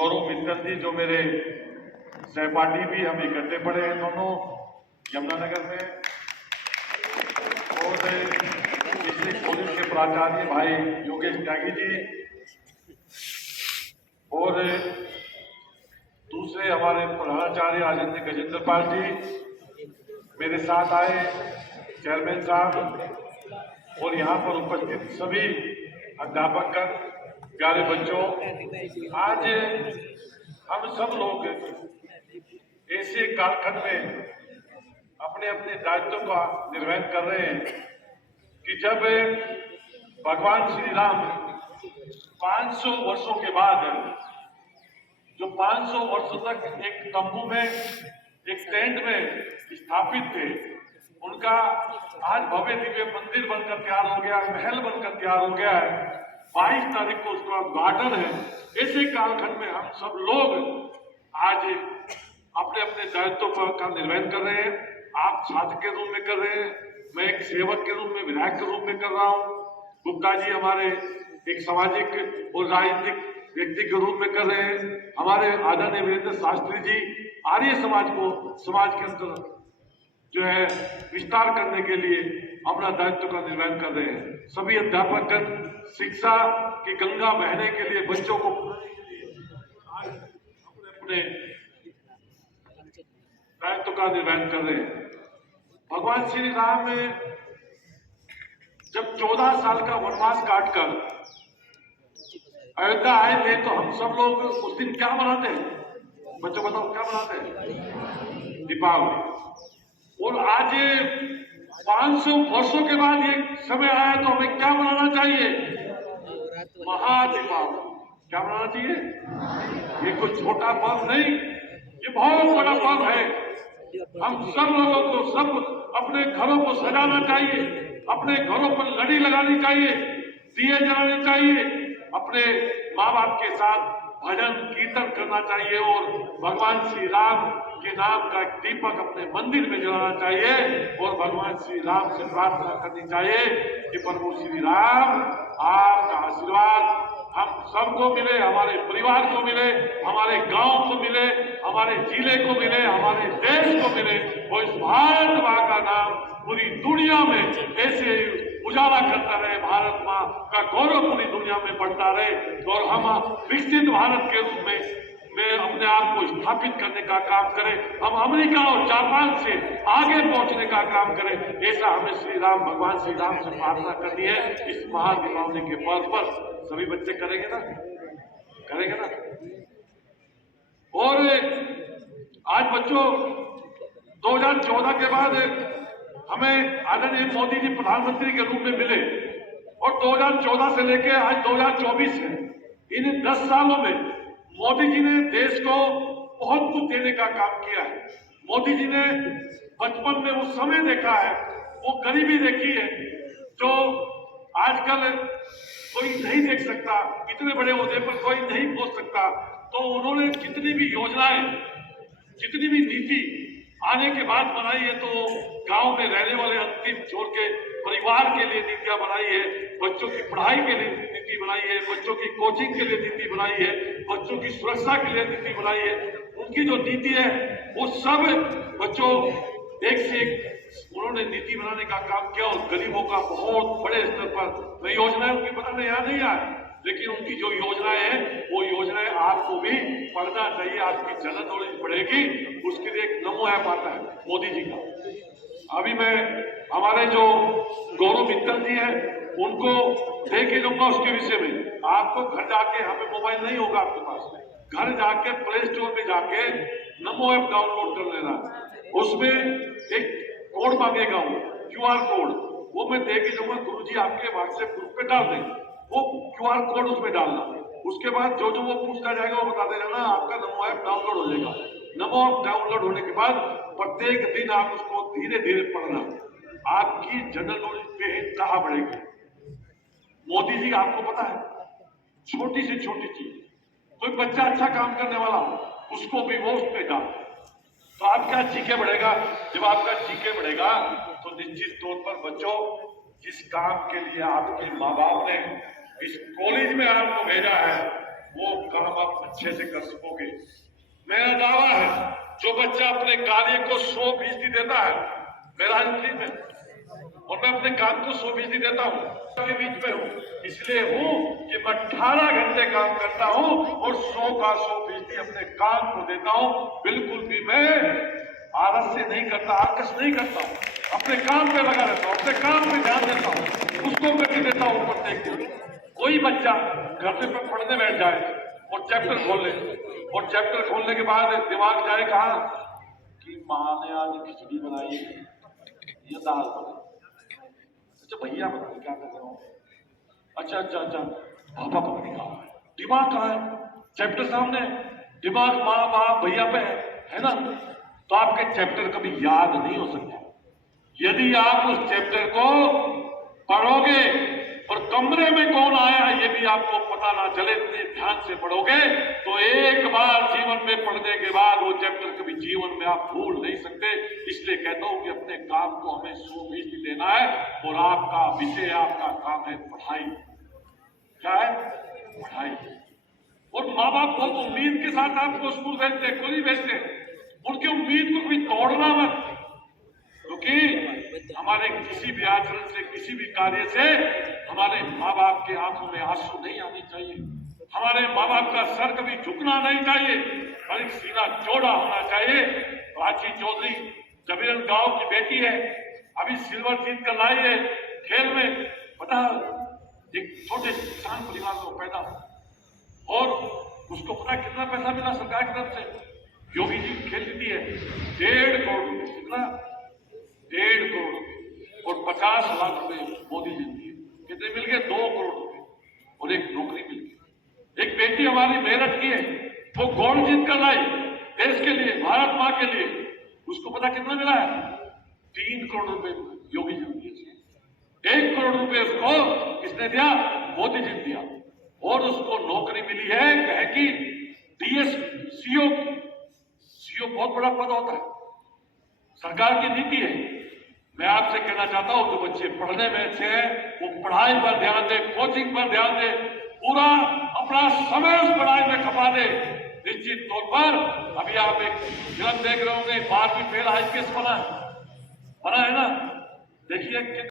गौरव मित्तल जी जो मेरे सहपाठी भी, हम इकट्ठे पढ़े हैं दोनों यमुनानगर में, और इसलिए कॉलेज के प्राचार्य भाई योगेश त्यागी जी, और दूसरे हमारे प्रधानाचार्य आचार्य गजेंद्र पाल जी मेरे साथ आए, चेयरमैन साहब, और यहाँ पर उपस्थित सभी अध्यापक, प्यारे बच्चों। आज हम सब लोग ऐसे कालखंड में अपने अपने दायित्वों का निर्वहन कर रहे हैं कि जब भगवान श्री राम 500 वर्षों के बाद, जो 500 वर्षों तक एक तंबू में, एक टेंट में स्थापित थे, उनका आज भव्य दिव्य मंदिर बनकर तैयार हो गया, महल बनकर तैयार हो गया है। 22 तारीख को उसका उद्घाटन है। ऐसे कालखंड में हम सब लोग आज अपने अपने दायित्वों का निर्वहन कर रहे हैं। आप छात्र के रूप में कर रहे हैं, मैं एक सेवक के रूप में, विधायक के रूप में कर रहा हूँ। गुप्ता जी हमारे एक सामाजिक और राजनीतिक व्यक्ति के रूप में कर रहे हैं। हमारे आदरणीय वीरेंद्र शास्त्री जी आर्य समाज को समाज के अंदर जो है विस्तार करने के लिए अपना दायित्व का निर्वहन कर रहे हैं। सभी अध्यापक शिक्षा की गंगा बहने के लिए बच्चों को अपने दायित्व का निर्वहन कर रहे हैं। भगवान श्री राम जब 14 साल का वनवास काटकर अयोध्या आए थे, तो हम सब लोग उस दिन क्या मनाते हैं? बच्चों बताओ, क्या मनाते हैं? दीपावली। और आज 500 वर्षों के बाद ये समय आया, तो हमें क्या मनाना चाहिए? महादीपावली। क्या मनाना चाहिए? ये कोई छोटा पर्व नहीं, ये बहुत बड़ा पर्व है। हम सब लोगों को, सब अपने घरों को सजाना चाहिए, अपने घरों पर लड़ी लगानी चाहिए, दिए जलाने चाहिए, अपने माँ बाप के साथ भजन कीर्तन करना चाहिए, और भगवान श्री राम के नाम का एक दीपक अपने मंदिर में जलाना चाहिए, और भगवान श्री राम से प्रार्थना करनी चाहिए कि प्रभु श्री राम आपका आशीर्वाद हम सबको मिले, हमारे परिवार को मिले, हमारे गांव को मिले, हमारे जिले को मिले, हमारे देश को मिले, और इस भारत माँ का नाम पूरी दुनिया में ऐसे उजाला करता रहे, भारत माँ का गौरव पूरी दुनिया में बढ़ता रहे, और हम विकसित भारत के रूप में अपने आप को स्थापित करने का काम करें, हम अमेरिका और जापान से आगे पहुंचने का काम करें। ऐसा हमें श्री राम, भगवान श्री राम से प्रार्थना करनी है इस महादीपावली के पर्व पर। सभी बच्चे करेंगे ना? करेंगे ना? और आज बच्चों 2014 के बाद हमें आदरणीय मोदी जी प्रधानमंत्री के रूप में मिले, और 2014 से लेकर आज 2024 है। इन 10 सालों में मोदी जी ने देश को बहुत कुछ देने का काम किया है। मोदी जी ने बचपन में वो समय देखा है, वो गरीबी देखी है जो आजकल कोई नहीं देख सकता, इतने बड़े ओहदे पर कोई नहीं पहुंच सकता। तो उन्होंने जितनी भी योजनाएं, जितनी भी नीति आने के बाद बनाई है, तो गांव में रहने वाले अंतिम छोर के परिवार के लिए नीतियां बनाई है, बच्चों की पढ़ाई के लिए नीति बनाई है, बच्चों की कोचिंग के लिए नीति बनाई है, बच्चों की सुरक्षा के लिए नीति बनाई है। उनकी जो नीति है वो सब बच्चों एक से एक उन्होंने नीति बनाने का काम किया, और गरीबों का बहुत बड़े स्तर पर मैं योजनाएं उनकी पता नहीं याद नहीं आए, लेकिन उनकी जो योजनाएं हैं वो योजनाएं आपको भी पढ़ना चाहिए, आपकी जनरल नॉलेज बढ़ेगी। उसके लिए एक नमो ऐप आता है मोदी जी का। अभी मैं हमारे जो गौरव मित्तल जी हैं उनको दे के लूंगा उसके विषय में। आपको घर जाके, हमें मोबाइल नहीं होगा आपके पास, घर जाके प्ले स्टोर में जाके नमो ऐप डाउनलोड कर लेना। उसमें एक कोड मांगेगा, वो QR कोड, वो मैं दे के दूंगा। गुरुजी आपके व्हाट्सएप ग्रुप पे डाल देंगे, वो QR कोड उसमें डालना। उसके बाद जो जो वो पूछता जाएगा वो बताते जाना, आपका नमो ऐप डाउनलोड हो जाएगा। नमो ऐप डाउनलोड होने के बाद प्रत्येक दिन आप उसको धीरे धीरे पढ़ना, आपकी जनरल नॉलेज बेइंतहा बढ़ेगी। मोदी जी आपको पता है, छोटी से छोटी चीज, कोई बच्चा अच्छा काम करने वाला हो उसको भी वो उसमें डाल, तो आपका जीके बढ़ेगा। जब आपका जीके बढ़ेगा तो निश्चित तौर पर बच्चों, जिस काम के लिए आपके माँ बाप ने इस कॉलेज में आपको भेजा है, वो काम आप अच्छे से कर सकोगे। मेरा दावा है जो बच्चा अपने कार्य को 100% देता है, मैं राजनीति में और मैं अपने काम को 100% देता हूँ, के बीच में हूँ, इसलिए हूँ कि मैं 18 घंटे काम करता हूँ और 100 का 100% अपने काम को देता हूँ। बिल्कुल भी मैं आलस से नहीं करता, आकस नहीं करता हूँ, अपने काम पे लगा रहता हूँ, अपने काम पे ध्यान देता हूँ, उसको गति देता हूँ प्रत्येक दिन। कोई बच्चा घर पे पढ़ने बैठ जाए और चैप्टर खोल ले और चैप्टर खोलने के बाद दिमाग जाए कहा कि माँ ने आज खिचड़ी बनाई है, ये दाल बनाई, अच्छा भैया पता नहीं क्या कर रहा हूँ, अच्छा पापा पता नहीं कहाँ है, दिमाग कहाँ है, चैप्टर सामने, दिमाग माँ बाप भैया पे है ना, तो आपके चैप्टर कभी याद नहीं हो सकता। यदि आप उस चैप्टर को पढ़ोगे और कमरे में कौन आया है ये भी आपको पता ना चले, इतने ध्यान से पढ़ोगे तो एक बार जीवन में पढ़ने के बाद वो चैप्टर कभी जीवन में आप भूल नहीं सकते। इसलिए कहता हूं कि अपने काम को हमें 100% देना है और आपका विषय, आपका काम है पढ़ाई। क्या है? पढ़ाई। और माँ बाप बहुत उम्मीद के साथ आपको स्कूल भेजते, को नहीं भेजते, उनकी उम्मीद को भी तोड़ना मत, क्योंकि हमारे किसी भी आचरण से, किसी भी कार्य से हमारे माँ बाप के आंखों में आंसू नहीं आने चाहिए, हमारे माँ बाप का सर कभी झुकना नहीं चाहिए, बल्कि सीना चौड़ा होना चाहिए। प्राची चौधरी जबीरन गांव की बेटी है, अभी सिल्वर जीत कर लाई है खेल में, पता एक छोटे किसान परिवार में पैदा और उसको पता कितना पैसा मिला सरकार की तरफ से, योगी जी खेल जीती है 1.5 करोड़ रुपए, कितना 1.5 करोड़ रुपए, और 50 लाख रुपए मोदी जी दिए, कितने मिल गए 2 करोड़ रुपए, और एक नौकरी मिल गई। एक बेटी हमारी मेहनत की है, वो गोल्ड जीत कर लाई देश के लिए, भारत माँ के लिए, उसको पता कितना मिला है 3 करोड़ रुपए योगी जी ने दिए, 1 करोड़ रुपए उसको किसने दिया? मोदी जी ने दिया, और उसको नौकरी मिली है कहे कि डीएस सीओ की। सीओ बहुत बड़ा पद होता है, सरकार की नीति है। मैं आपसे कहना चाहता हूं जो बच्चे पढ़ने में अच्छे हैं वो पढ़ाई पर ध्यान दे, कोचिंग पर ध्यान दे, पूरा अपना समय उस पढ़ाई में खपा दे। निश्चित तौर पर अभी आप एक फिल्म देख रहे होंगे, 12वीं फेल आईपीएस बना है ना, देखिए